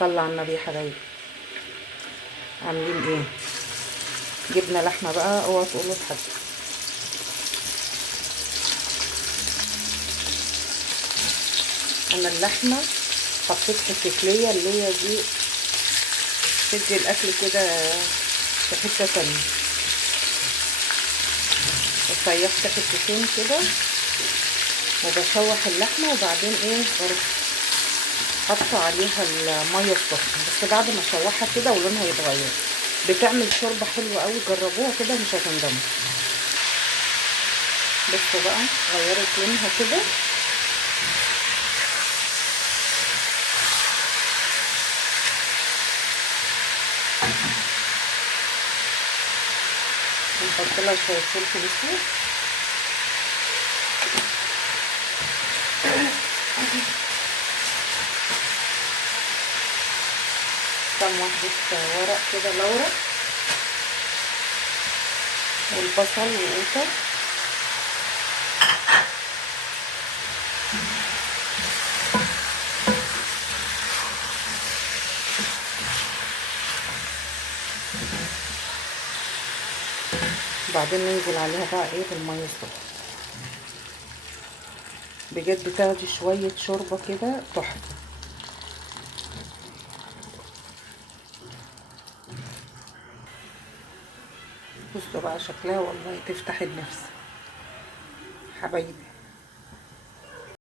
صلى على النبي يا حبايبي. عاملين ايه؟ جبنا لحمه بقى، اوعى تقولوا لحد. انا اللحمه حطيت حتتليه اللي هي دي تدي الاكل كده في حته تانيه، وسيحت حتتين كده وبشوح اللحمه، وبعدين ايه بروح حاطه عليها الميه السخنه بس بعد ما اشوحها كده ولونها يتغير. بتعمل شوربه حلوه قوي، جربوها كده مش هتندموا. بصوا بقى غيرت لونها كده. نحط لها شويه فلفل اسود، كام واحده ورق كده لورا، والبصل وقوطه، بعدين ننزل عليها بقى ايه بالميه السخنه. بجد بتاخدي شويه شوربه كده تحفه. بصوا بقى شكلها والله تفتح النفس حبايبي.